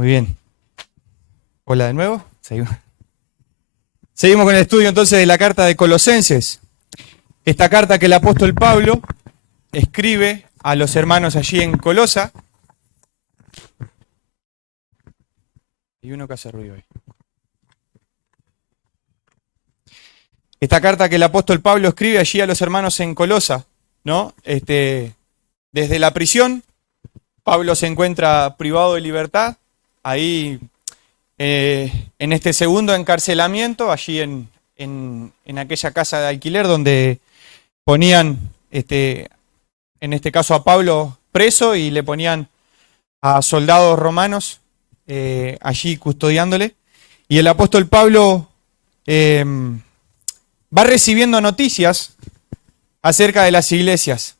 Muy bien. Hola de nuevo. Seguimos con el estudio entonces de la carta de Colosenses. Esta carta que el apóstol Pablo escribe a los hermanos allí en Colosa. Y uno que hace ruido ahí. Esta carta que el apóstol Pablo escribe allí a los hermanos en Colosa, ¿no? Desde la prisión, Pablo se encuentra privado de libertad, ahí en este segundo encarcelamiento, allí en aquella casa de alquiler donde ponían, en este caso a Pablo preso y le ponían a soldados romanos allí custodiándole. Y el apóstol Pablo va recibiendo noticias acerca de las iglesias,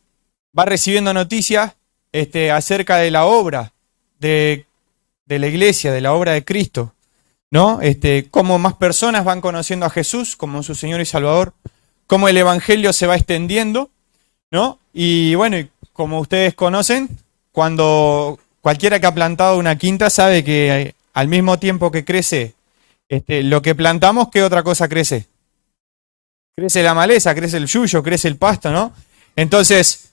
va recibiendo noticias acerca de la obra de la iglesia, de la obra de Cristo, ¿no? Cómo más personas van conociendo a Jesús como su Señor y Salvador, cómo el Evangelio se va extendiendo, ¿no? Y bueno, como ustedes conocen, cuando cualquiera que ha plantado una quinta sabe que al mismo tiempo que crece lo que plantamos, ¿qué otra cosa crece? Crece la maleza, crece el yuyo, crece el pasto, ¿no? Entonces,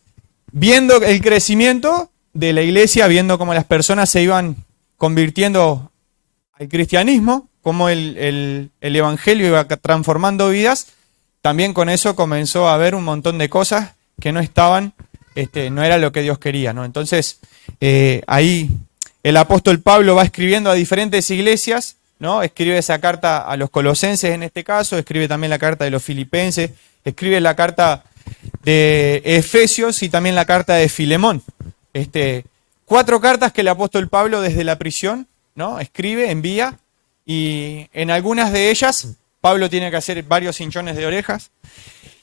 viendo el crecimiento de la iglesia, viendo cómo las personas se iban convirtiendo al cristianismo, cómo el evangelio iba transformando vidas, también con eso comenzó a haber un montón de cosas que no estaban, no era lo que Dios quería, ¿no? Entonces, ahí el apóstol Pablo va escribiendo a diferentes iglesias, ¿no? Escribe esa carta a los colosenses en este caso, escribe también la carta de los filipenses, escribe la carta de Efesios y también la carta de Filemón. 4 cartas que el apóstol Pablo desde la prisión, ¿no? Escribe, envía, y en algunas de ellas Pablo tiene que hacer varios hinchones de orejas,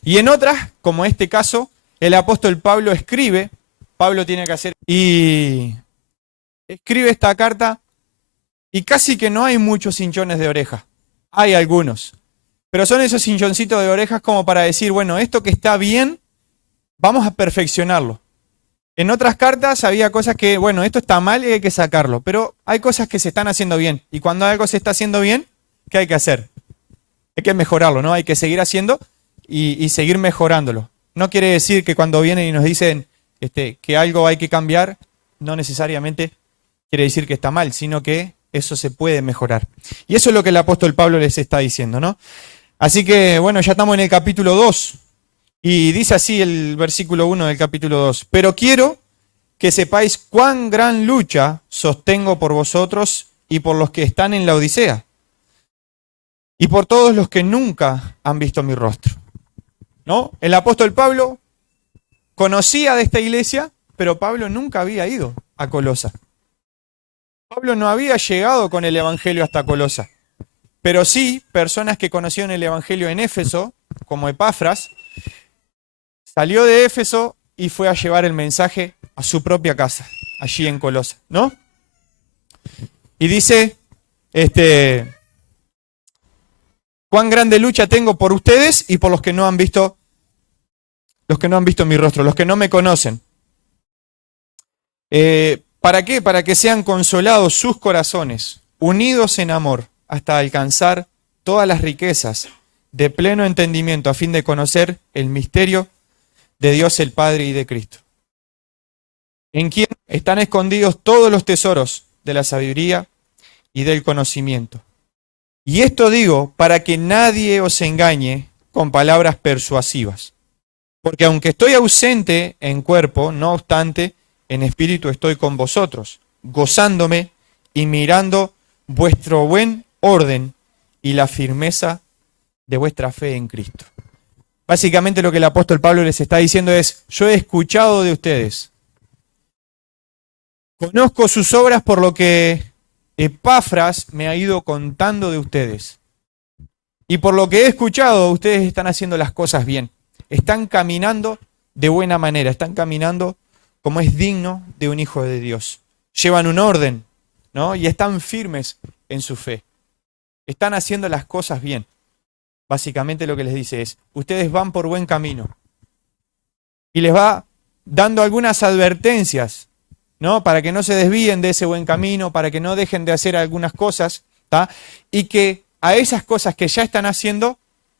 y en otras, como este caso, el apóstol Pablo escribe, Pablo tiene que hacer, y escribe esta carta, y casi que no hay muchos hinchones de orejas, hay algunos, pero son esos hinchoncitos de orejas como para decir, bueno, esto que está bien, vamos a perfeccionarlo. En otras cartas había cosas que, bueno, esto está mal y hay que sacarlo, pero hay cosas que se están haciendo bien. Y cuando algo se está haciendo bien, ¿qué hay que hacer? Hay que mejorarlo, ¿no? Hay que seguir haciendo y seguir mejorándolo. No quiere decir que cuando vienen y nos dicen que algo hay que cambiar, no necesariamente quiere decir que está mal, sino que eso se puede mejorar. Y eso es lo que el apóstol Pablo les está diciendo, ¿no? Así que, bueno, ya estamos en el capítulo 2. Y dice así el versículo 1 del capítulo 2. Pero quiero que sepáis cuán gran lucha sostengo por vosotros y por los que están en la Odisea. Y por todos los que nunca han visto mi rostro. ¿No? El apóstol Pablo conocía de esta iglesia, pero Pablo nunca había ido a Colosa. Pablo no había llegado con el evangelio hasta Colosa. Pero sí, personas que conocieron el evangelio en Éfeso, como Epafras, salió de Éfeso y fue a llevar el mensaje a su propia casa, allí en Colosa, ¿no? Y dice, cuán grande lucha tengo por ustedes y por los que no han visto mi rostro, los que no me conocen. ¿Para qué? Para que sean consolados sus corazones, unidos en amor, hasta alcanzar todas las riquezas de pleno entendimiento, a fin de conocer el misterio de Dios el Padre y de Cristo, en quien están escondidos todos los tesoros de la sabiduría y del conocimiento. Y esto digo para que nadie os engañe con palabras persuasivas, porque aunque estoy ausente en cuerpo, no obstante, en espíritu estoy con vosotros, gozándome y mirando vuestro buen orden y la firmeza de vuestra fe en Cristo. Básicamente lo que el apóstol Pablo les está diciendo es, yo he escuchado de ustedes, conozco sus obras por lo que Epafras me ha ido contando de ustedes. Y por lo que he escuchado, ustedes están haciendo las cosas bien, están caminando de buena manera, están caminando como es digno de un hijo de Dios. Llevan un orden, ¿no? Y están firmes en su fe, están haciendo las cosas bien. Básicamente lo que les dice es, ustedes van por buen camino. Y les va dando algunas advertencias ¿no? Para que no se desvíen de ese buen camino, para que no dejen de hacer algunas cosas, ¿tá? Y que a esas cosas que ya están haciendo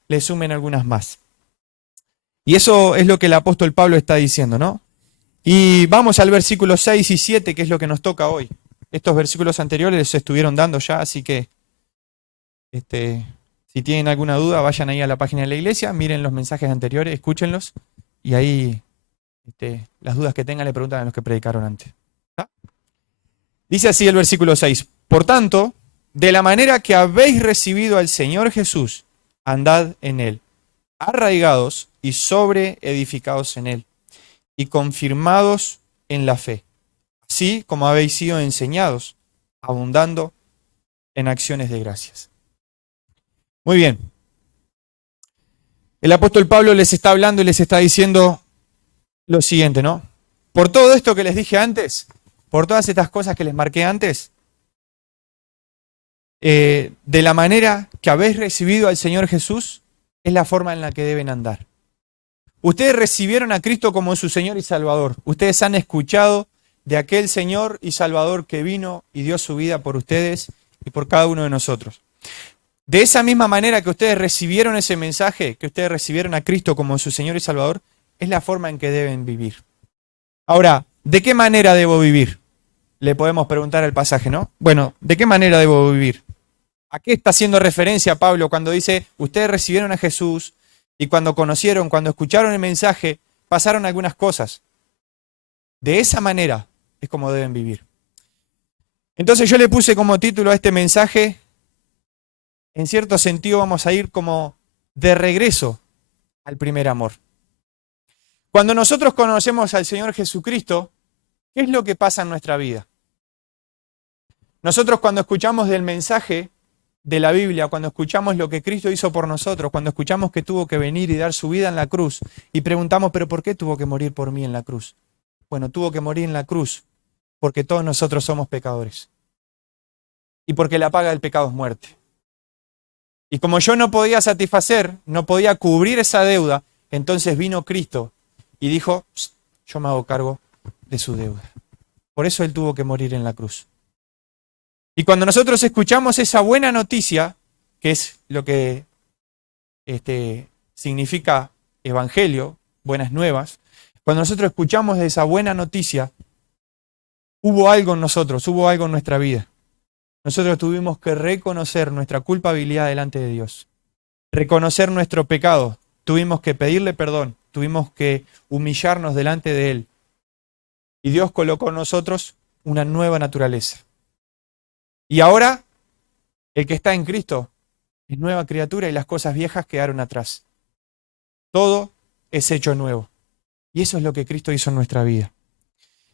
le sumen algunas más. Y eso es lo que el apóstol Pablo está diciendo, ¿no? Y vamos al versículo 6 y 7, que es lo que nos toca hoy. Estos versículos anteriores se estuvieron dando ya, así que si tienen alguna duda, vayan ahí a la página de la iglesia, miren los mensajes anteriores, escúchenlos, y ahí las dudas que tengan le preguntan a los que predicaron antes. ¿Tá? Dice así el versículo 6, por tanto, de la manera que habéis recibido al Señor Jesús, andad en él, arraigados y sobreedificados en él, y confirmados en la fe, así como habéis sido enseñados, abundando en acciones de gracias. Muy bien. El apóstol Pablo les está hablando y les está diciendo lo siguiente, ¿no? Por todo esto que les dije antes, por todas estas cosas que les marqué antes, de la manera que habéis recibido al Señor Jesús, es la forma en la que deben andar. Ustedes recibieron a Cristo como su Señor y Salvador. Ustedes han escuchado de aquel Señor y Salvador que vino y dio su vida por ustedes y por cada uno de nosotros. De esa misma manera que ustedes recibieron ese mensaje, que ustedes recibieron a Cristo como su Señor y Salvador, es la forma en que deben vivir. Ahora, ¿de qué manera debo vivir? Le podemos preguntar al pasaje, ¿no? Bueno, ¿de qué manera debo vivir? ¿A qué está haciendo referencia Pablo cuando dice, ustedes recibieron a Jesús y cuando conocieron, cuando escucharon el mensaje, pasaron algunas cosas? De esa manera es como deben vivir. Entonces yo le puse como título a este mensaje, en cierto sentido vamos a ir como de regreso al primer amor. Cuando nosotros conocemos al Señor Jesucristo, ¿qué es lo que pasa en nuestra vida? Nosotros cuando escuchamos del mensaje de la Biblia, cuando escuchamos lo que Cristo hizo por nosotros, cuando escuchamos que tuvo que venir y dar su vida en la cruz, y preguntamos, ¿pero por qué tuvo que morir por mí en la cruz? Bueno, tuvo que morir en la cruz porque todos nosotros somos pecadores. Y porque la paga del pecado es muerte. Y como yo no podía satisfacer, no podía cubrir esa deuda, entonces vino Cristo y dijo, yo me hago cargo de su deuda. Por eso Él tuvo que morir en la cruz. Y cuando nosotros escuchamos esa buena noticia, que es lo que significa evangelio, buenas nuevas, cuando nosotros escuchamos esa buena noticia, hubo algo en nosotros, hubo algo en nuestra vida. Nosotros tuvimos que reconocer nuestra culpabilidad delante de Dios, reconocer nuestro pecado, tuvimos que pedirle perdón, tuvimos que humillarnos delante de Él. Y Dios colocó en nosotros una nueva naturaleza. Y ahora, el que está en Cristo es nueva criatura y las cosas viejas quedaron atrás. Todo es hecho nuevo. Y eso es lo que Cristo hizo en nuestra vida.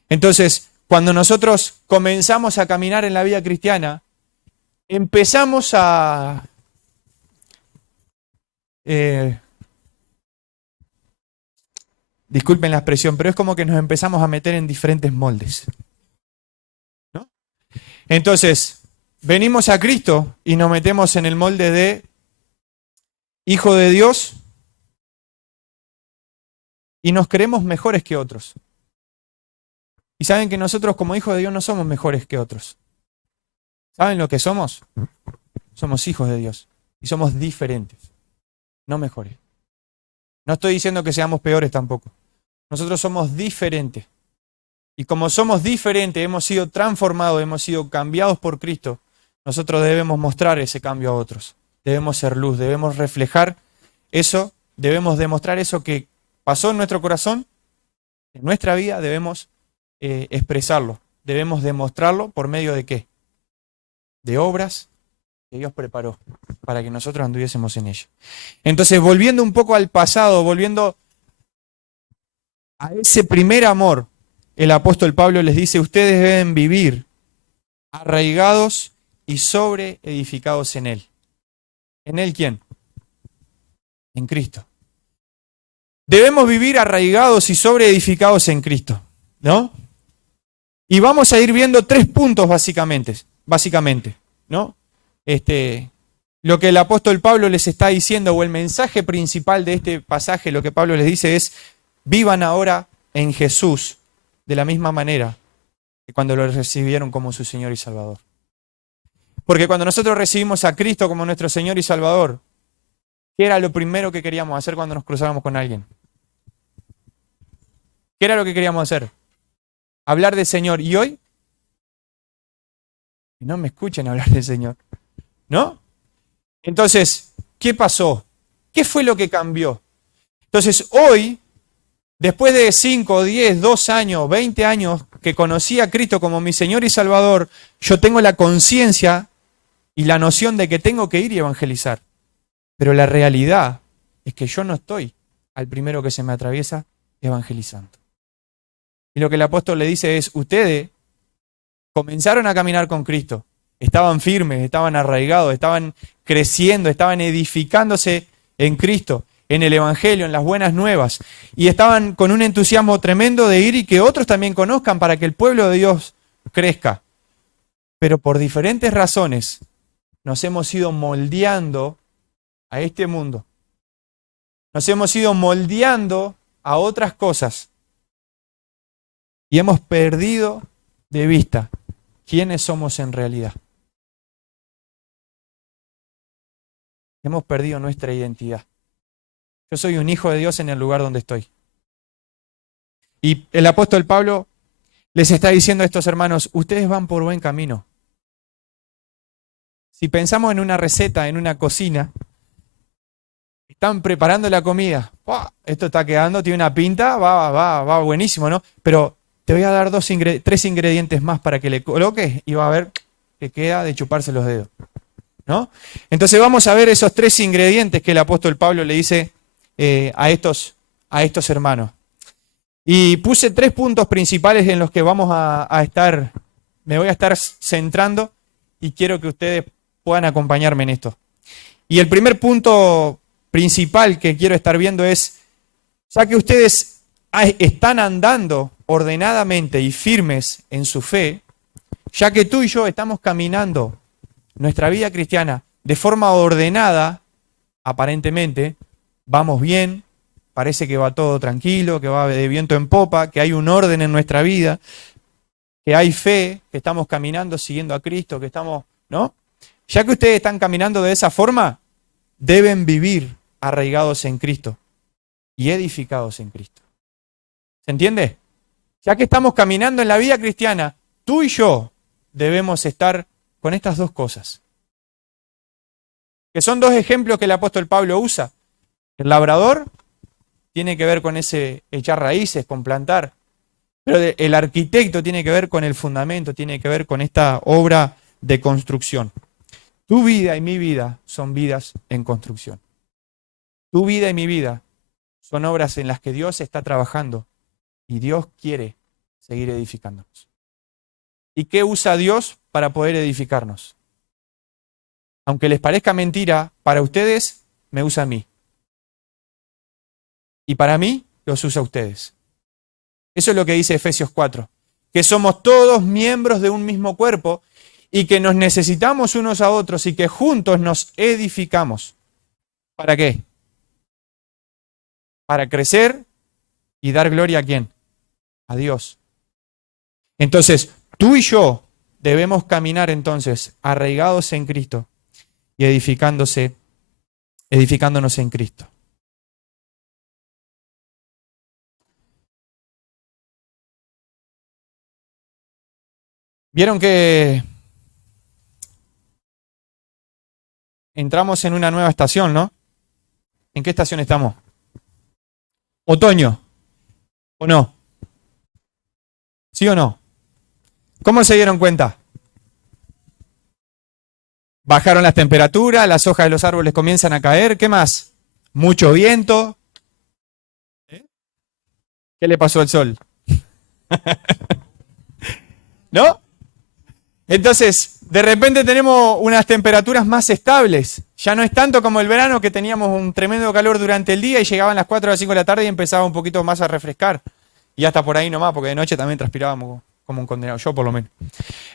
Entonces, cuando nosotros comenzamos a caminar en la vida cristiana, empezamos a disculpen la expresión, pero es como que nos empezamos a meter en diferentes moldes, ¿no? Entonces, venimos a Cristo y nos metemos en el molde de hijo de Dios y nos creemos mejores que otros. Y saben que nosotros como hijos de Dios no somos mejores que otros. ¿Saben lo que somos? Somos hijos de Dios y somos diferentes, no mejores. No estoy diciendo que seamos peores tampoco. Nosotros somos diferentes. Y como somos diferentes, hemos sido transformados, hemos sido cambiados por Cristo, nosotros debemos mostrar ese cambio a otros. Debemos ser luz, debemos reflejar eso, debemos demostrar eso que pasó en nuestro corazón, en nuestra vida, debemos expresarlo. Debemos demostrarlo por medio de ¿qué? De obras que Dios preparó para que nosotros anduviésemos en ella. Entonces, volviendo un poco al pasado, volviendo a ese primer amor, el apóstol Pablo les dice, ustedes deben vivir arraigados y sobreedificados en Él. ¿En Él quién? En Cristo. Debemos vivir arraigados y sobreedificados en Cristo, ¿no? Y vamos a ir viendo 3 puntos básicamente, ¿no? Lo que el apóstol Pablo les está diciendo, o el mensaje principal de este pasaje, lo que Pablo les dice es, vivan ahora en Jesús de la misma manera que cuando lo recibieron como su Señor y Salvador. Porque cuando nosotros recibimos a Cristo como nuestro Señor y Salvador, ¿qué era lo primero que queríamos hacer cuando nos cruzábamos con alguien? ¿Qué era lo que queríamos hacer? Hablar del Señor. ¿Y hoy? No me escuchen hablar del Señor, ¿no? Entonces, ¿qué pasó? ¿Qué fue lo que cambió? Entonces, hoy, después de 5, 10, 2 años, 20 años que conocí a Cristo como mi Señor y Salvador, yo tengo la conciencia y la noción de que tengo que ir y evangelizar. Pero la realidad es que yo no estoy al primero que se me atraviesa evangelizando. Y lo que el apóstol le dice es, ustedes comenzaron a caminar con Cristo, estaban firmes, estaban arraigados, estaban creciendo, estaban edificándose en Cristo, en el Evangelio, en las buenas nuevas, y estaban con un entusiasmo tremendo de ir y que otros también conozcan para que el pueblo de Dios crezca. Pero por diferentes razones nos hemos ido moldeando a este mundo. Nos hemos ido moldeando a otras cosas y hemos perdido de vista quiénes somos en realidad. Hemos perdido nuestra identidad. Yo soy un hijo de Dios en el lugar donde estoy. Y el apóstol Pablo les está diciendo a estos hermanos, ustedes van por buen camino. Si pensamos en una receta, en una cocina, están preparando la comida. ¡Wow! Esto está quedando, tiene una pinta, va buenísimo, ¿no? Pero te voy a dar 3 ingredientes más para que le coloques y va a ver que queda de chuparse los dedos, ¿no? Entonces vamos a ver esos 3 ingredientes que el apóstol Pablo le dice a estos hermanos. Y puse 3 puntos principales en los que me voy a estar centrando y quiero que ustedes puedan acompañarme en esto. Y el primer punto principal que quiero estar viendo es, ya que ustedes están andando ordenadamente y firmes en su fe, ya que tú y yo estamos caminando nuestra vida cristiana de forma ordenada, aparentemente, vamos bien, parece que va todo tranquilo, que va de viento en popa, que hay un orden en nuestra vida, que hay fe, que estamos caminando siguiendo a Cristo, que estamos, ¿no? Ya que ustedes están caminando de esa forma, deben vivir arraigados en Cristo y edificados en Cristo. ¿Se entiende? Ya que estamos caminando en la vida cristiana, tú y yo debemos estar con estas 2 cosas. Que son 2 ejemplos que el apóstol Pablo usa. El labrador tiene que ver con ese echar raíces, con plantar. Pero el arquitecto tiene que ver con el fundamento, tiene que ver con esta obra de construcción. Tu vida y mi vida son vidas en construcción. Tu vida y mi vida son obras en las que Dios está trabajando y Dios quiere seguir edificándonos. ¿Y qué usa Dios para poder edificarnos? Aunque les parezca mentira, para ustedes me usa a mí. Y para mí los usa a ustedes. Eso es lo que dice Efesios 4, que somos todos miembros de un mismo cuerpo y que nos necesitamos unos a otros y que juntos nos edificamos. ¿Para qué? Para crecer y dar gloria ¿a quién? A Dios. Entonces, tú y yo debemos caminar entonces arraigados en Cristo y edificándonos en Cristo. Vieron que entramos en una nueva estación, ¿no? ¿En qué estación estamos? ¿Otoño? ¿O no? ¿Sí o no? ¿Cómo se dieron cuenta? Bajaron las temperaturas, las hojas de los árboles comienzan a caer, ¿qué más? Mucho viento. ¿Qué le pasó al sol? ¿No? Entonces, de repente tenemos unas temperaturas más estables. Ya no es tanto como el verano que teníamos un tremendo calor durante el día y llegaban las 4 a las 5 de la tarde y empezaba un poquito más a refrescar. Y hasta por ahí nomás, porque de noche también transpirábamos como un condenado, yo por lo menos.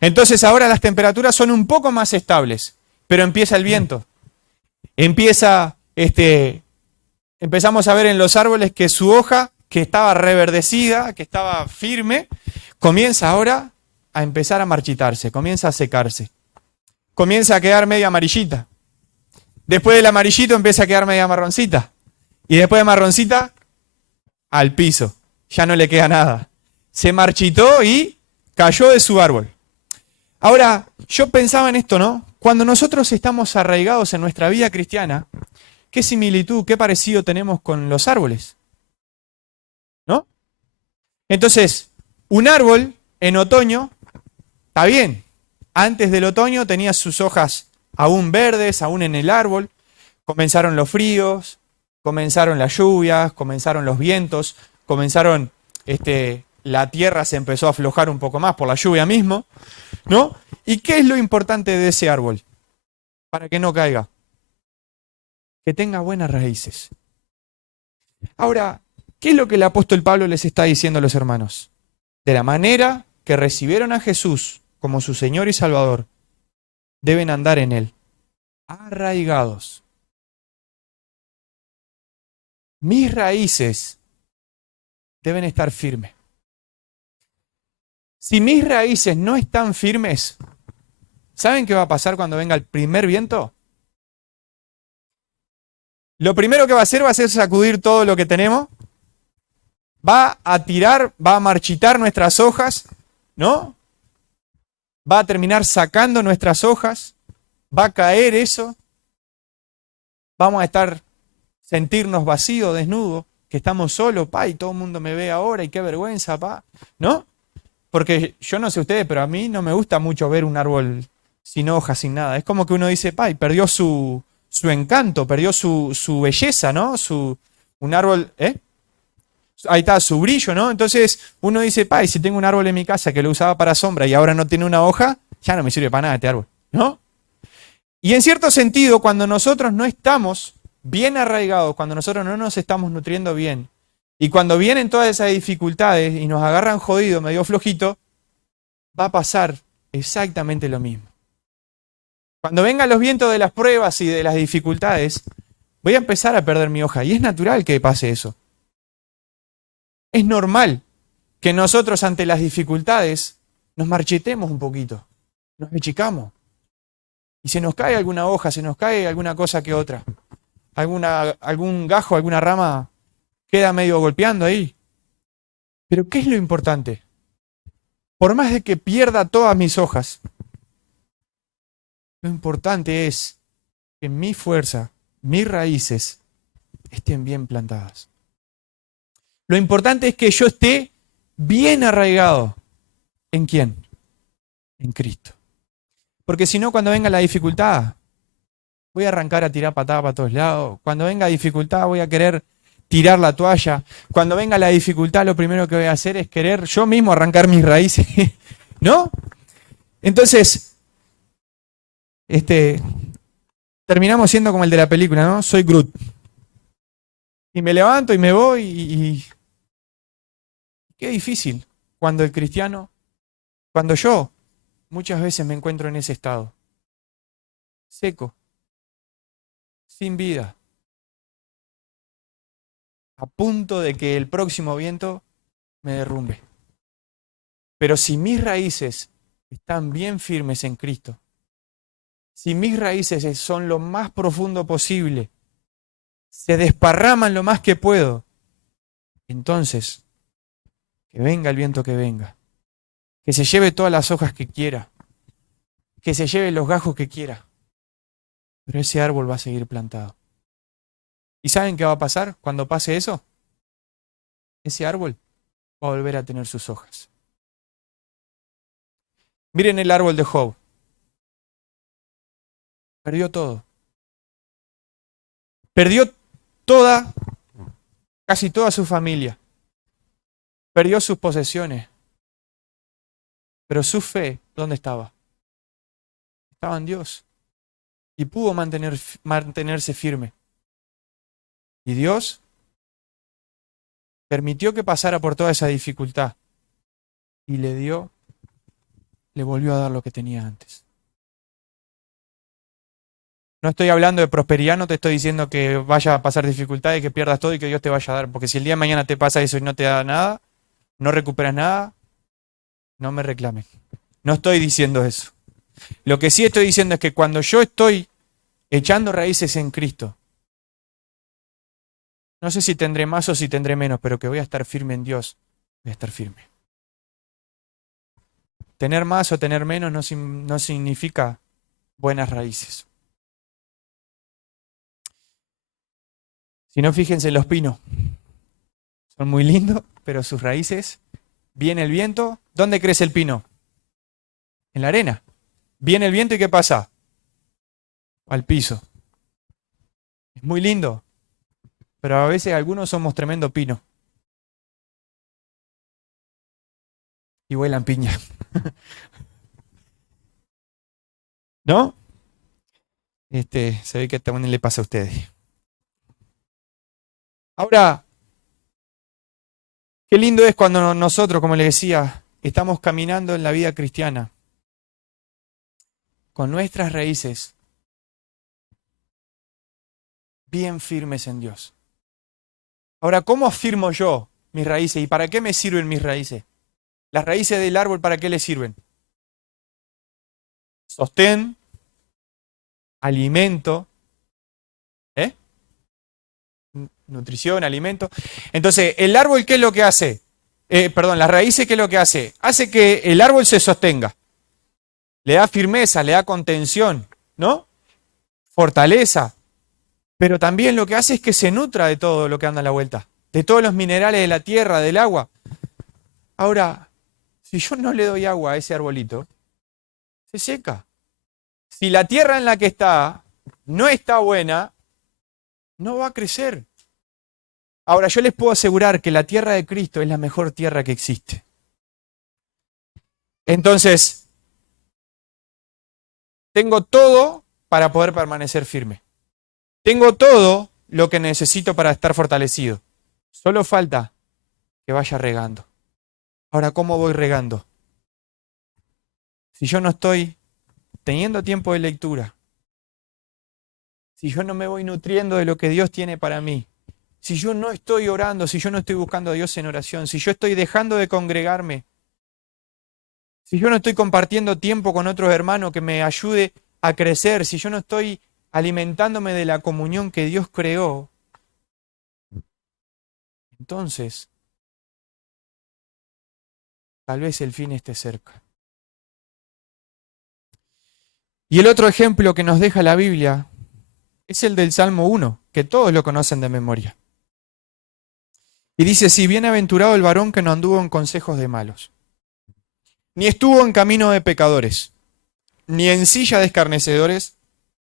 Entonces ahora las temperaturas son un poco más estables, pero empieza el viento. Empezamos a ver en los árboles que su hoja, que estaba reverdecida, que estaba firme, comienza ahora a empezar a marchitarse, comienza a secarse, comienza a quedar media amarillita. Después del amarillito empieza a quedar media marroncita. Y después de marroncita, al piso. Ya no le queda nada. Se marchitó y cayó de su árbol. Ahora, yo pensaba en esto, ¿no? Cuando nosotros estamos arraigados en nuestra vida cristiana, ¿qué similitud, qué parecido tenemos con los árboles? ¿No? Entonces, un árbol en otoño, está bien. Antes del otoño tenía sus hojas aún verdes, aún en el árbol. Comenzaron los fríos, comenzaron las lluvias, comenzaron los vientos, comenzaron, la tierra se empezó a aflojar un poco más por la lluvia mismo, ¿no? ¿Y qué es lo importante de ese árbol? Para que no caiga. Que tenga buenas raíces. Ahora, ¿qué es lo que el apóstol Pablo les está diciendo a los hermanos? De la manera que recibieron a Jesús como su Señor y Salvador, deben andar en Él, arraigados. Mis raíces deben estar firmes. Si mis raíces no están firmes, ¿saben qué va a pasar cuando venga el primer viento? Lo primero que va a hacer sacudir todo lo que tenemos, va a tirar, va a marchitar nuestras hojas, ¿no? Va a terminar sacando nuestras hojas, va a caer eso, vamos a sentirnos vacíos, desnudos, que estamos solos, pa, y todo el mundo me ve ahora, y qué vergüenza, pa, ¿no? Porque yo no sé ustedes, pero a mí no me gusta mucho ver un árbol sin hojas, sin nada. Es como que uno dice, pa, y perdió su encanto, perdió su belleza, ¿no? Un árbol, ahí está, su brillo, ¿no? Entonces uno dice, pa, y si tengo un árbol en mi casa que lo usaba para sombra y ahora no tiene una hoja, ya no me sirve para nada este árbol, ¿no? Y en cierto sentido, cuando nosotros no estamos bien arraigados, cuando nosotros no nos estamos nutriendo bien, y cuando vienen todas esas dificultades y nos agarran jodido, medio flojito, va a pasar exactamente lo mismo. Cuando vengan los vientos de las pruebas y de las dificultades, voy a empezar a perder mi hoja. Y es natural que pase eso. Es normal que nosotros ante las dificultades nos marchitemos un poquito, nos achicamos. Y se nos cae alguna hoja, se nos cae alguna cosa que otra. Algún gajo, alguna rama queda medio golpeando ahí. Pero ¿qué es lo importante? Por más de que pierda todas mis hojas, lo importante es que mi fuerza, mis raíces, estén bien plantadas. Lo importante es que yo esté bien arraigado. ¿En quién? En Cristo. Porque si no, cuando venga la dificultad, voy a arrancar a tirar patadas para todos lados. Cuando venga dificultad, voy a querer tirar la toalla. Cuando venga la dificultad, lo primero que voy a hacer es querer yo mismo arrancar mis raíces. ¿No? Entonces, terminamos siendo como el de la película, ¿no? Soy Groot. Y me levanto y me voy y qué difícil cuando el cristiano, cuando yo muchas veces me encuentro en ese estado, seco, sin vida, a punto de que el próximo viento me derrumbe. Pero si mis raíces están bien firmes en Cristo, si mis raíces son lo más profundo posible, se desparraman lo más que puedo, entonces, que venga el viento que venga, que se lleve todas las hojas que quiera, que se lleve los gajos que quiera, pero ese árbol va a seguir plantado. ¿Y saben qué va a pasar cuando pase eso? Ese árbol va a volver a tener sus hojas. Miren el árbol de Job. Perdió todo. Perdió casi toda su familia. Perdió sus posesiones. Pero su fe, ¿dónde estaba? Estaba en Dios. Y pudo mantenerse firme. Y Dios permitió que pasara por toda esa dificultad. Y le volvió a dar lo que tenía antes. No estoy hablando de prosperidad, no te estoy diciendo que vaya a pasar dificultades, que pierdas todo y que Dios te vaya a dar. Porque si el día de mañana te pasa eso y no te da nada, no recuperas nada, no me reclames. No estoy diciendo eso. Lo que sí estoy diciendo es que cuando yo estoy echando raíces en Cristo, no sé si tendré más o si tendré menos, pero que voy a estar firme en Dios, voy a estar firme. Tener más o tener menos no significa buenas raíces. Si no, fíjense en los pinos. Son muy lindos, pero sus raíces, viene el viento. ¿Dónde crece el pino? En la arena. Viene el viento y ¿qué pasa? Al piso. Es muy lindo, pero a veces algunos somos tremendo pino. Y vuelan piña. ¿No? Se ve que también le pasa a ustedes. Ahora, qué lindo es cuando nosotros, como les decía, estamos caminando en la vida cristiana con nuestras raíces bien firmes en Dios. Ahora, ¿cómo afirmo yo mis raíces y para qué me sirven mis raíces? Las raíces del árbol, ¿para qué le sirven? Sostén, alimento, nutrición, alimento. Entonces, el árbol, ¿qué es lo que hace? Las raíces, ¿qué es lo que hace? Hace que el árbol se sostenga. Le da firmeza, le da contención, ¿no? Fortaleza. Pero también lo que hace es que se nutra de todo lo que anda a la vuelta, de todos los minerales de la tierra, del agua. Ahora, si yo no le doy agua a ese arbolito, se seca. Si la tierra en la que está no está buena, no va a crecer. Ahora, yo les puedo asegurar que la tierra de Cristo es la mejor tierra que existe. Entonces, tengo todo para poder permanecer firme. Tengo todo lo que necesito para estar fortalecido. Solo falta que vaya regando. Ahora, ¿cómo voy regando? Si yo no estoy teniendo tiempo de lectura, si yo no me voy nutriendo de lo que Dios tiene para mí, si yo no estoy orando, si yo no estoy buscando a Dios en oración, si yo estoy dejando de congregarme, si yo no estoy compartiendo tiempo con otros hermanos que me ayude a crecer, si yo no estoy alimentándome de la comunión que Dios creó, entonces tal vez el fin esté cerca. Y el otro ejemplo que nos deja la Biblia es el del Salmo 1, que todos lo conocen de memoria. Y dice así: bienaventurado el varón que no anduvo en consejos de malos, ni estuvo en camino de pecadores, ni en silla de escarnecedores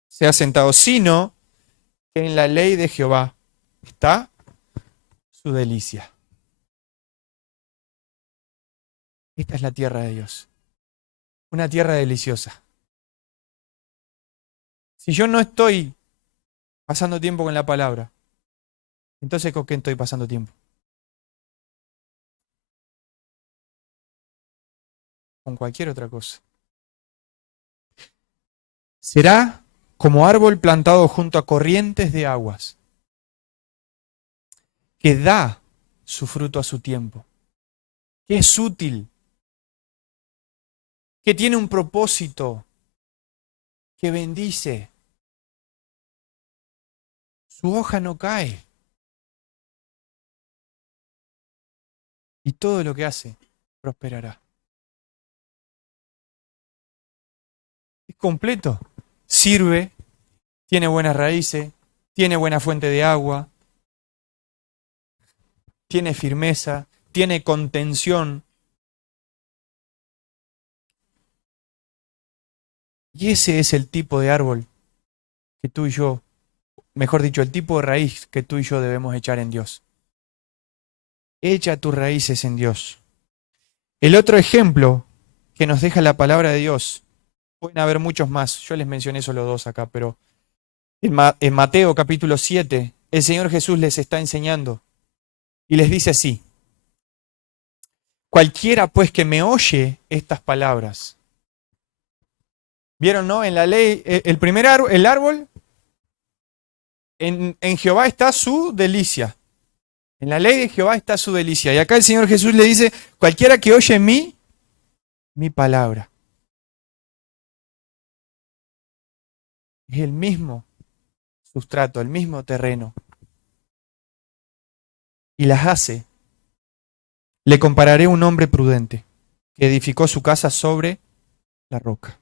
se ha sentado, sino que en la ley de Jehová está su delicia. Esta es la tierra de Dios, una tierra deliciosa. Si yo no estoy pasando tiempo con la palabra, entonces ¿con qué estoy pasando tiempo? Con cualquier otra cosa. Será como árbol plantado junto a corrientes de aguas, que da su fruto a su tiempo, que es útil, que tiene un propósito, que bendice. Su hoja no cae. Y todo lo que hace prosperará. Es completo. Sirve, tiene buenas raíces, tiene buena fuente de agua, tiene firmeza, tiene contención. Y ese es el tipo de árbol que tú y yo, mejor dicho, el tipo de raíz que tú y yo debemos echar en Dios. Echa tus raíces en Dios. El otro ejemplo que nos deja la palabra de Dios, pueden haber muchos más, yo les mencioné solo dos acá, pero en Mateo capítulo 7, el Señor Jesús les está enseñando y les dice así: cualquiera pues que me oye estas palabras. ¿Vieron, no? En la ley, el primer árbol, el árbol, en Jehová está su delicia. En la ley de Jehová está su delicia. Y acá el Señor Jesús le dice: cualquiera que oye mi palabra. Es el mismo sustrato, el mismo terreno. Y las hace. Le compararé a un hombre prudente que edificó su casa sobre la roca.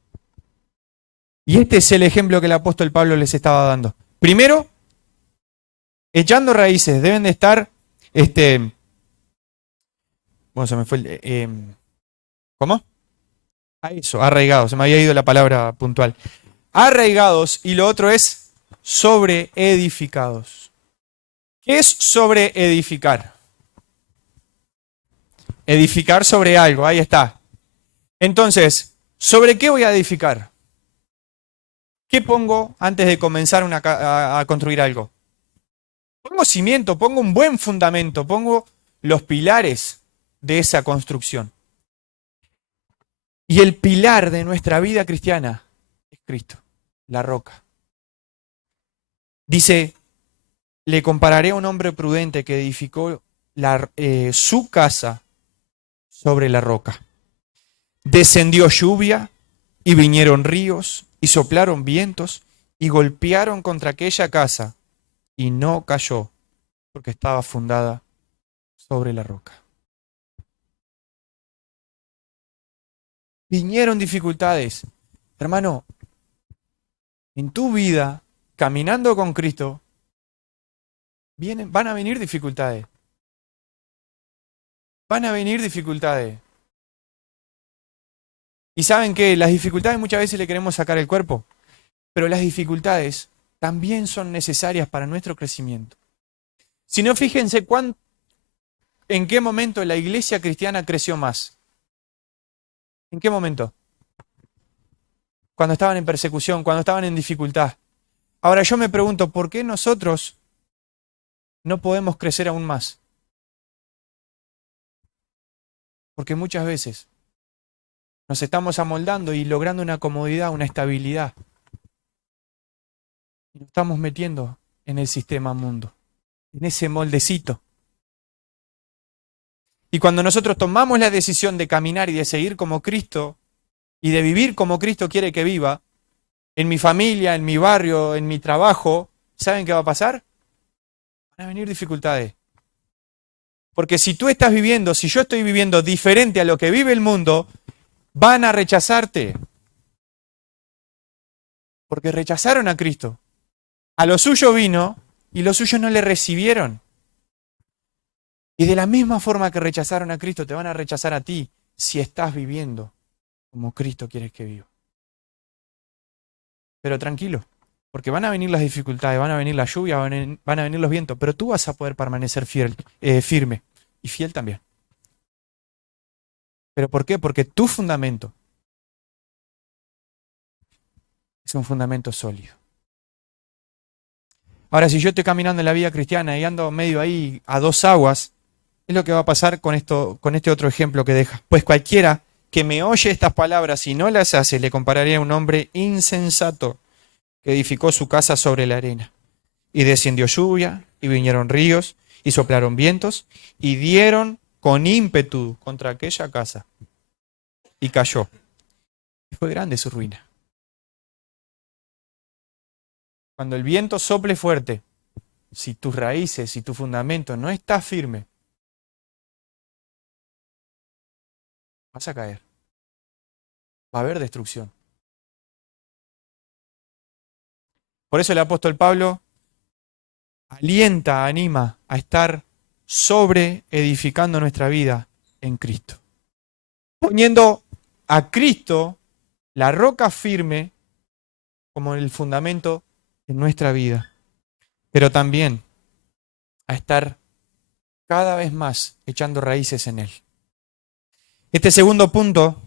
Y este es el ejemplo que el apóstol Pablo les estaba dando. Primero, echando raíces, deben de estar, bueno, se me fue ¿cómo? A eso, arraigados, se me había ido la palabra puntual. Arraigados, y lo otro es sobreedificados. ¿Qué es sobreedificar? Edificar sobre algo, ahí está. Entonces, ¿sobre qué voy a edificar? ¿Qué pongo antes de comenzar a construir algo? Pongo cimiento, pongo un buen fundamento, pongo los pilares de esa construcción. Y el pilar de nuestra vida cristiana es Cristo, la roca. Dice, le compararé a un hombre prudente que edificó su casa sobre la roca. Descendió lluvia y vinieron ríos y soplaron vientos y golpearon contra aquella casa y no cayó porque estaba fundada sobre la roca. Vinieron dificultades. Hermano, en tu vida, caminando con Cristo, van a venir dificultades. Van a venir dificultades. Y saben que las dificultades muchas veces le queremos sacar el cuerpo, pero las dificultades también son necesarias para nuestro crecimiento. Si no, fíjense en qué momento la iglesia cristiana creció más. ¿En qué momento? Cuando estaban en persecución, cuando estaban en dificultad. Ahora yo me pregunto, ¿por qué nosotros no podemos crecer aún más? Porque muchas veces nos estamos amoldando y logrando una comodidad, una estabilidad. Y nos estamos metiendo en el sistema mundo, en ese moldecito. Y cuando nosotros tomamos la decisión de caminar y de seguir como Cristo y de vivir como Cristo quiere que viva, en mi familia, en mi barrio, en mi trabajo, ¿saben qué va a pasar? Van a venir dificultades. Porque si tú estás viviendo, si yo estoy viviendo diferente a lo que vive el mundo, van a rechazarte. Porque rechazaron a Cristo. A lo suyo vino y los suyos no le recibieron. Y de la misma forma que rechazaron a Cristo, te van a rechazar a ti si estás viviendo como Cristo quiere que viva. Pero tranquilo, porque van a venir las dificultades, van a venir la lluvia, van a venir los vientos, pero tú vas a poder permanecer firme y fiel también. ¿Pero por qué? Porque tu fundamento es un fundamento sólido. Ahora, si yo estoy caminando en la vida cristiana y ando medio ahí a dos aguas, es lo que va a pasar con este otro ejemplo que deja. Pues cualquiera que me oye estas palabras y no las hace, le compararé a un hombre insensato que edificó su casa sobre la arena. Y descendió lluvia, y vinieron ríos, y soplaron vientos, y dieron con ímpetu contra aquella casa. Y cayó. Y fue grande su ruina. Cuando el viento sople fuerte, si tus raíces, si tu fundamento no está firme, vas a caer. Va a haber destrucción. Por eso el apóstol Pablo alienta, anima a estar sobre edificando nuestra vida en Cristo. Poniendo a Cristo, la roca firme, como el fundamento en nuestra vida. Pero también a estar cada vez más echando raíces en Él. Este segundo punto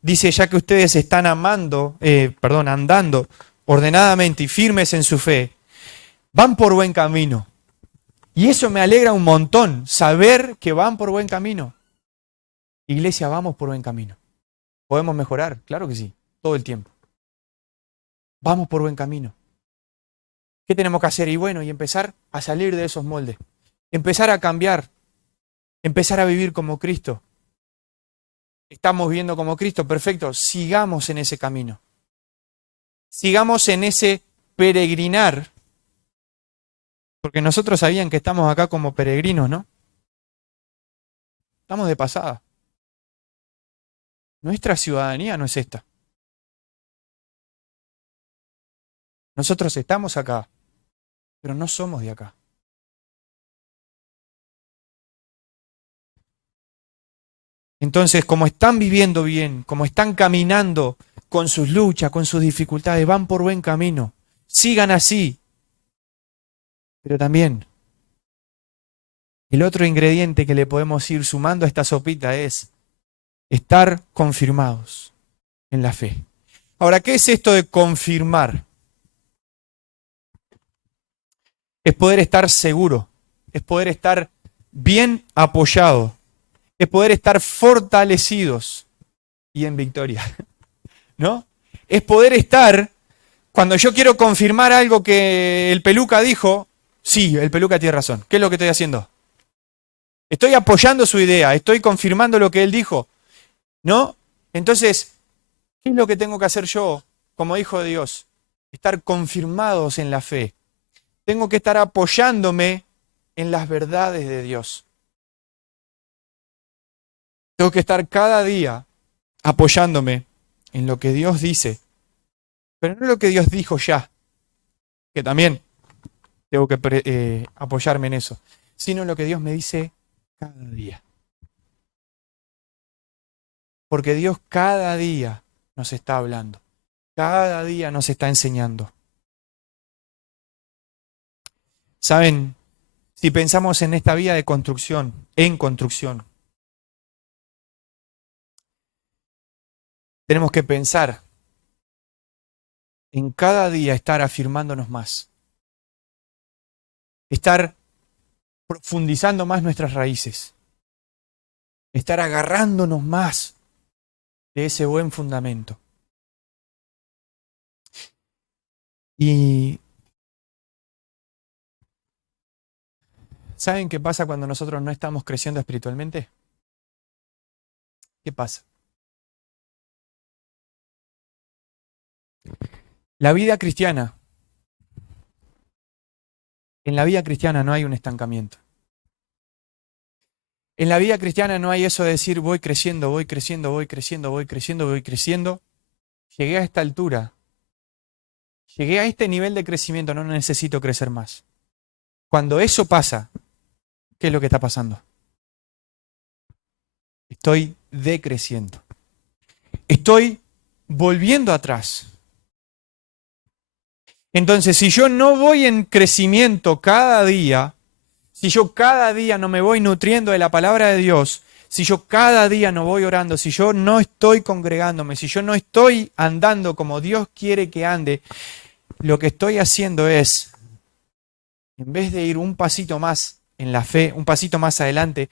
dice, ya que ustedes están andando ordenadamente y firmes en su fe, van por buen camino. Y eso me alegra un montón, saber que van por buen camino. Iglesia, vamos por buen camino. ¿Podemos mejorar? Claro que sí, todo el tiempo. Vamos por buen camino. ¿Qué tenemos que hacer? Y bueno, y empezar a salir de esos moldes. Empezar a cambiar. Empezar a vivir como Cristo. Estamos viviendo como Cristo, perfecto. Sigamos en ese camino. Sigamos en ese peregrinar, porque nosotros sabían que estamos acá como peregrinos, ¿no? Estamos de pasada. Nuestra ciudadanía no es esta. Nosotros estamos acá, pero no somos de acá. Entonces, como están viviendo bien, como están caminando con sus luchas, con sus dificultades, van por buen camino. Sigan así. Pero también el otro ingrediente que le podemos ir sumando a esta sopita es estar confirmados en la fe. Ahora, ¿qué es esto de confirmar? Es poder estar seguro, es poder estar bien apoyado, es poder estar fortalecidos y en victoria, ¿no? Es poder estar, cuando yo quiero confirmar algo que el Peluca dijo, sí, el Peluca tiene razón. ¿Qué es lo que estoy haciendo? Estoy apoyando su idea, estoy confirmando lo que él dijo, ¿no? Entonces, ¿qué es lo que tengo que hacer yo como hijo de Dios? Estar confirmados en la fe. Tengo que estar apoyándome en las verdades de Dios. Tengo que estar cada día apoyándome en lo que Dios dice, pero no lo que Dios dijo ya, que también tengo que apoyarme en eso, sino lo que Dios me dice cada día. Porque Dios cada día nos está hablando, cada día nos está enseñando. Saben, si pensamos en esta vía de construcción, en construcción, tenemos que pensar en cada día estar afirmándonos más, estar profundizando más nuestras raíces, estar agarrándonos más de ese buen fundamento. Y ¿saben qué pasa cuando nosotros no estamos creciendo espiritualmente? ¿Qué pasa? La vida cristiana, en la vida cristiana no hay un estancamiento. En la vida cristiana no hay eso de decir voy creciendo, voy creciendo, voy creciendo, voy creciendo, voy creciendo. Llegué a esta altura, llegué a este nivel de crecimiento, no necesito crecer más. Cuando eso pasa, ¿qué es lo que está pasando? Estoy decreciendo. Estoy volviendo atrás. Entonces, si yo no voy en crecimiento cada día, si yo cada día no me voy nutriendo de la palabra de Dios, si yo cada día no voy orando, si yo no estoy congregándome, si yo no estoy andando como Dios quiere que ande, lo que estoy haciendo es, en vez de ir un pasito más en la fe, un pasito más adelante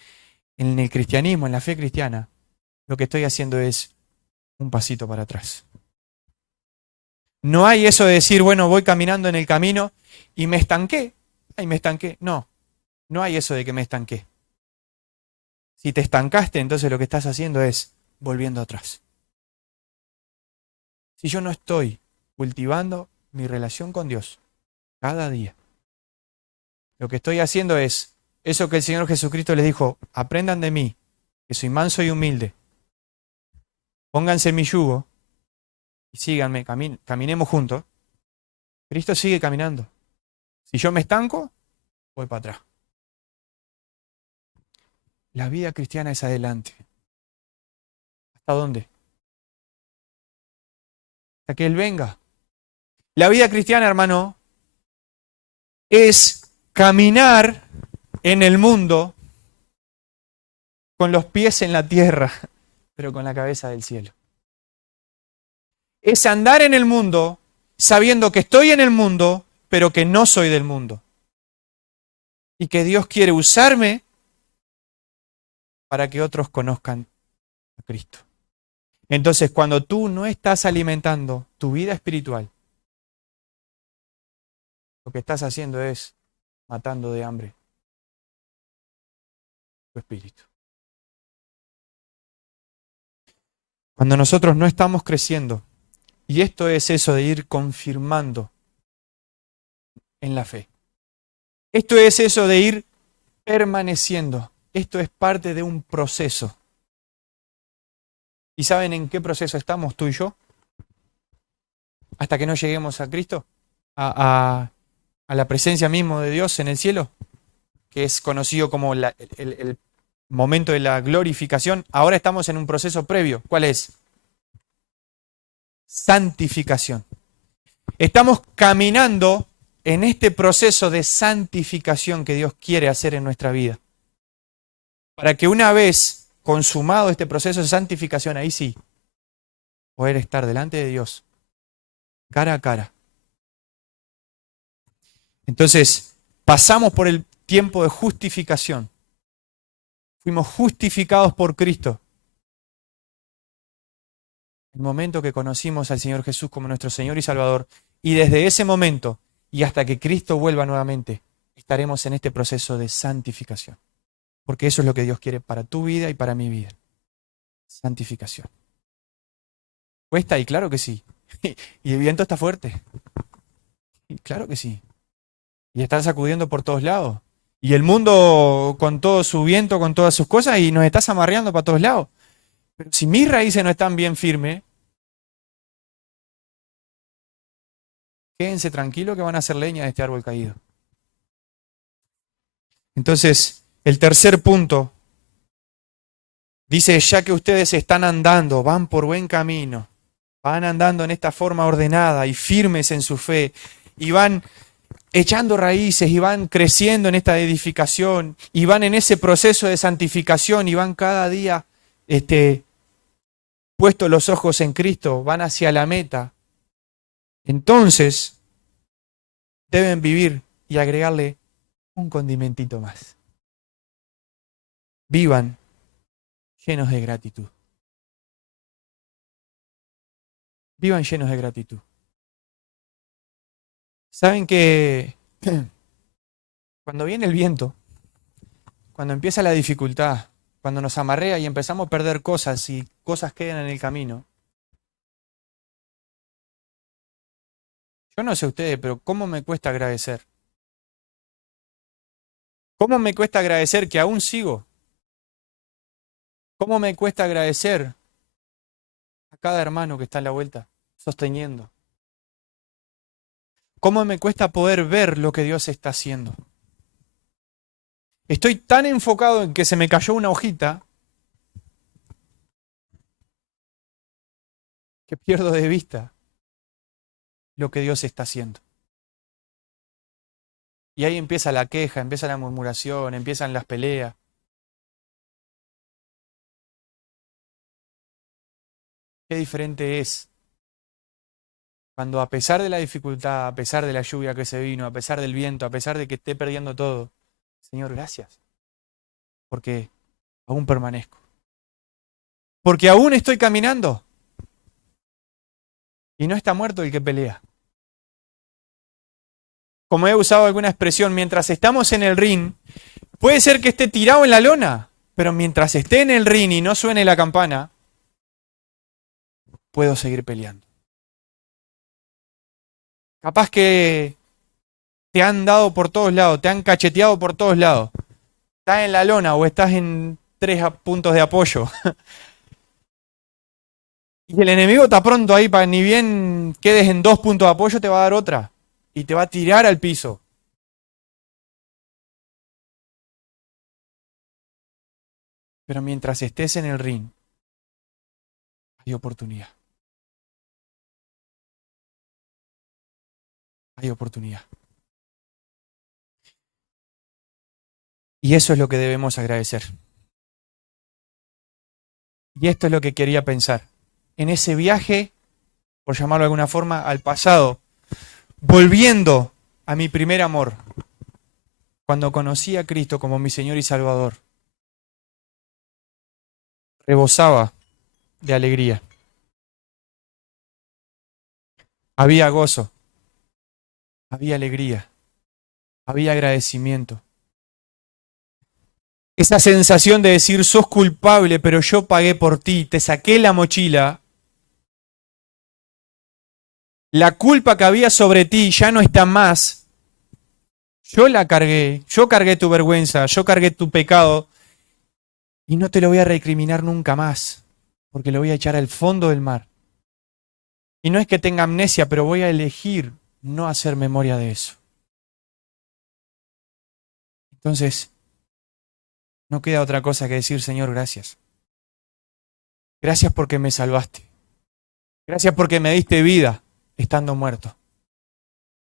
en el cristianismo, en la fe cristiana, lo que estoy haciendo es un pasito para atrás. No hay eso de decir, bueno, voy caminando en el camino y me estanqué. Ay, me estanqué. No, no hay eso de que me estanqué. Si te estancaste, entonces lo que estás haciendo es volviendo atrás. Si yo no estoy cultivando mi relación con Dios cada día, lo que estoy haciendo es eso que el Señor Jesucristo les dijo, aprendan de mí, que soy manso y humilde, pónganse en mi yugo y síganme, caminemos juntos. Cristo sigue caminando. Si yo me estanco, voy para atrás. La vida cristiana es adelante. ¿Hasta dónde? Hasta que Él venga. La vida cristiana, hermano, es caminar en el mundo con los pies en la tierra, pero con la cabeza del cielo. Es andar en el mundo sabiendo que estoy en el mundo, pero que no soy del mundo. Y que Dios quiere usarme para que otros conozcan a Cristo. Entonces, cuando tú no estás alimentando tu vida espiritual, lo que estás haciendo es matando de hambre tu espíritu. Cuando nosotros no estamos creciendo, y esto es eso de ir confirmando en la fe. Esto es eso de ir permaneciendo. Esto es parte de un proceso. ¿Y saben en qué proceso estamos tú y yo? Hasta que no lleguemos a Cristo, a la presencia mismo de Dios en el cielo, que es conocido como el momento de la glorificación. Ahora estamos en un proceso previo. ¿Cuál es? Santificación. Estamos caminando en este proceso de santificación que Dios quiere hacer en nuestra vida. Para que una vez consumado este proceso de santificación, ahí sí, poder estar delante de Dios, cara a cara. Entonces, pasamos por el tiempo de justificación. Fuimos justificados por Cristo. El momento que conocimos al Señor Jesús como nuestro Señor y Salvador. Y desde ese momento y hasta que Cristo vuelva nuevamente, estaremos en este proceso de santificación. Porque eso es lo que Dios quiere para tu vida y para mi vida. Santificación. ¿Cuesta? Y claro que sí. Y el viento está fuerte. Y claro que sí. Y está sacudiendo por todos lados. Y el mundo con todo su viento, con todas sus cosas, y nos está zamarreando para todos lados. Pero si mis raíces no están bien firmes, quédense tranquilos que van a hacer leña de este árbol caído. Entonces, el tercer punto dice, ya que ustedes están andando, van por buen camino, van andando en esta forma ordenada y firmes en su fe, y van echando raíces y van creciendo en esta edificación, y van en ese proceso de santificación, y van cada día puestos los ojos en Cristo, van hacia la meta. Entonces, deben vivir y agregarle un condimentito más. Vivan llenos de gratitud. Vivan llenos de gratitud. Saben que cuando viene el viento, cuando empieza la dificultad, cuando nos amarrea y empezamos a perder cosas y cosas quedan en el camino, yo no sé ustedes, pero ¿cómo me cuesta agradecer? ¿Cómo me cuesta agradecer que aún sigo? ¿Cómo me cuesta agradecer a cada hermano que está en la vuelta, sosteniendo? ¿Cómo me cuesta poder ver lo que Dios está haciendo? Estoy tan enfocado en que se me cayó una hojita que pierdo de vista lo que Dios está haciendo. Y ahí empieza la queja, empieza la murmuración, empiezan las peleas. Qué diferente es cuando a pesar de la dificultad, a pesar de la lluvia que se vino, a pesar del viento, a pesar de que esté perdiendo todo, Señor, gracias, porque aún permanezco. Porque aún estoy caminando. Y no está muerto el que pelea. Como he usado alguna expresión, mientras estamos en el ring, puede ser que esté tirado en la lona, pero mientras esté en el ring y no suene la campana, puedo seguir peleando. Capaz que te han dado por todos lados, te han cacheteado por todos lados. Estás en la lona o estás en 3 puntos de apoyo. Y el enemigo está pronto ahí para ni bien quedes en 2 puntos de apoyo, te va a dar otra. Y te va a tirar al piso. Pero mientras estés en el ring, hay oportunidad. Hay oportunidad. Y eso es lo que debemos agradecer. Y esto es lo que quería pensar. En ese viaje, por llamarlo de alguna forma, al pasado, volviendo a mi primer amor, cuando conocí a Cristo como mi Señor y Salvador, rebosaba de alegría. Había gozo, había alegría, había agradecimiento. Esa sensación de decir, sos culpable, pero yo pagué por ti, te saqué la mochila. La culpa que había sobre ti ya no está más. Yo la cargué, yo cargué tu vergüenza, yo cargué tu pecado y no te lo voy a recriminar nunca más, porque lo voy a echar al fondo del mar. Y no es que tenga amnesia, pero voy a elegir no hacer memoria de eso. Entonces, no queda otra cosa que decir, Señor, gracias. Gracias porque me salvaste. Gracias porque me diste vida estando muerto.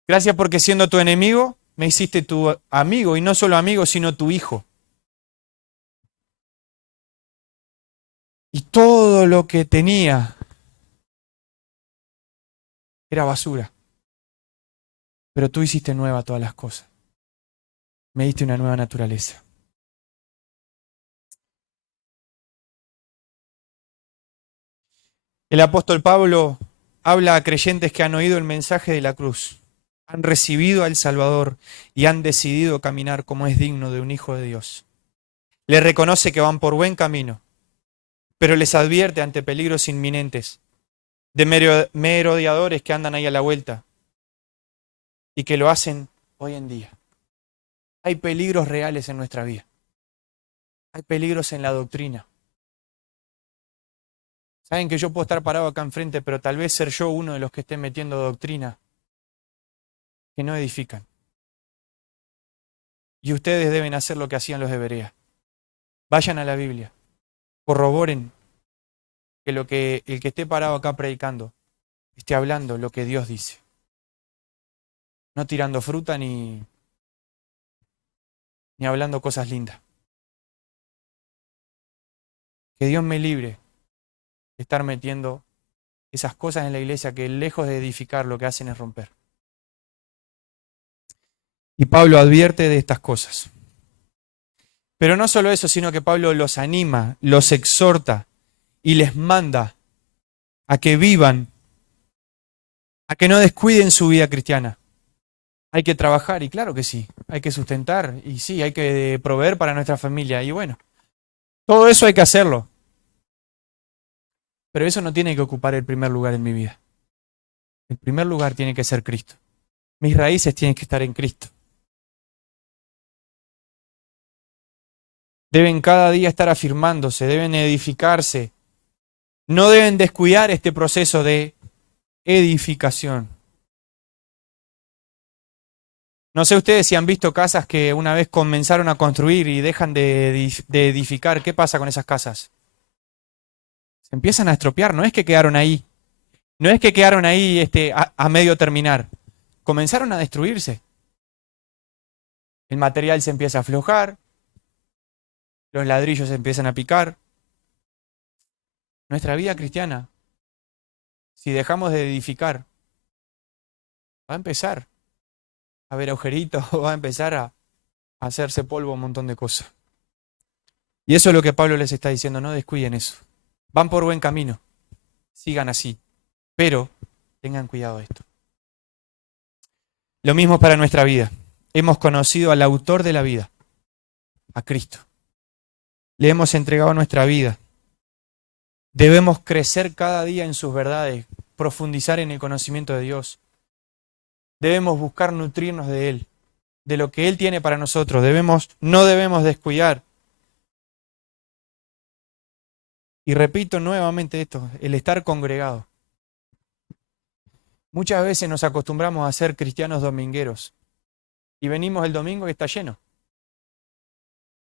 Gracias porque siendo tu enemigo, me hiciste tu amigo, y no solo amigo, sino tu hijo. Y todo lo que tenía era basura. Pero tú hiciste nueva todas las cosas. Me diste una nueva naturaleza. El apóstol Pablo habla a creyentes que han oído el mensaje de la cruz, han recibido al Salvador y han decidido caminar como es digno de un hijo de Dios. Le reconoce que van por buen camino, pero les advierte ante peligros inminentes de merodeadores que andan ahí a la vuelta y que lo hacen hoy en día. Hay peligros reales en nuestra vida. Hay peligros en la doctrina. Saben que yo puedo estar parado acá enfrente, pero tal vez ser yo uno de los que esté metiendo doctrina que no edifican. Y ustedes deben hacer lo que hacían los de Berea. Vayan a la Biblia, corroboren que el que esté parado acá predicando esté hablando lo que Dios dice. No tirando fruta ni hablando cosas lindas. Que Dios me libre de estar metiendo esas cosas en la iglesia que lejos de edificar lo que hacen es romper. Y Pablo advierte de estas cosas. Pero no solo eso, sino que Pablo los anima, los exhorta y les manda a que vivan, a que no descuiden su vida cristiana. Hay que trabajar, y claro que sí, hay que sustentar, y sí, hay que proveer para nuestra familia, y bueno, todo eso hay que hacerlo. Pero eso no tiene que ocupar el primer lugar en mi vida. El primer lugar tiene que ser Cristo. Mis raíces tienen que estar en Cristo. Deben cada día estar afirmándose, deben edificarse. No deben descuidar este proceso de edificación. No sé ustedes si han visto casas que una vez comenzaron a construir y dejan de edificar. ¿Qué pasa con esas casas? Se empiezan a estropear. No es que quedaron ahí. No es que quedaron ahí a medio terminar. Comenzaron a destruirse. El material se empieza a aflojar. Los ladrillos se empiezan a picar. Nuestra vida cristiana, si dejamos de edificar, va a empezar a haber agujeritos, va a empezar a hacerse polvo un montón de cosas. Y eso es lo que Pablo les está diciendo, no descuiden eso. Van por buen camino, sigan así, pero tengan cuidado de esto. Lo mismo para nuestra vida. Hemos conocido al autor de la vida, a Cristo. Le hemos entregado nuestra vida. Debemos crecer cada día en sus verdades, profundizar en el conocimiento de Dios. Debemos buscar nutrirnos de Él, de lo que Él tiene para nosotros. No debemos descuidar. Y repito nuevamente esto, el estar congregado. Muchas veces nos acostumbramos a ser cristianos domingueros y venimos el domingo y está lleno.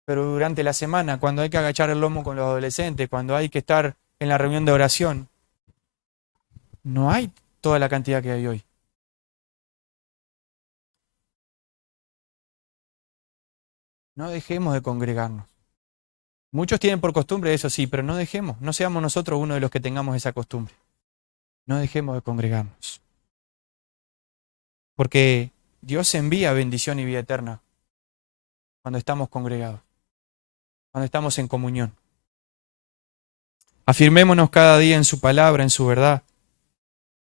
Pero durante la semana, cuando hay que agachar el lomo con los adolescentes, cuando hay que estar en la reunión de oración, no hay toda la cantidad que hay hoy. No dejemos de congregarnos. Muchos tienen por costumbre eso, sí, pero no dejemos, no seamos nosotros uno de los que tengamos esa costumbre. No dejemos de congregarnos. Porque Dios envía bendición y vida eterna cuando estamos congregados, cuando estamos en comunión. Afirmémonos cada día en su palabra, en su verdad.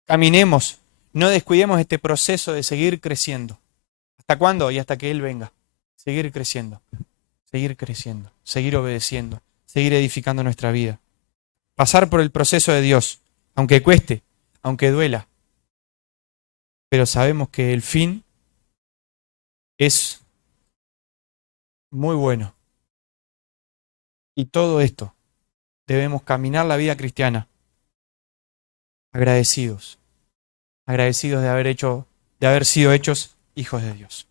Caminemos, no descuidemos este proceso de seguir creciendo. ¿Hasta cuándo? Y hasta que Él venga. Seguir creciendo, seguir obedeciendo, seguir edificando nuestra vida. Pasar por el proceso de Dios, aunque cueste, aunque duela. Pero sabemos que el fin es muy bueno. Y todo esto debemos caminar la vida cristiana agradecidos, agradecidos de haber sido hechos hijos de Dios.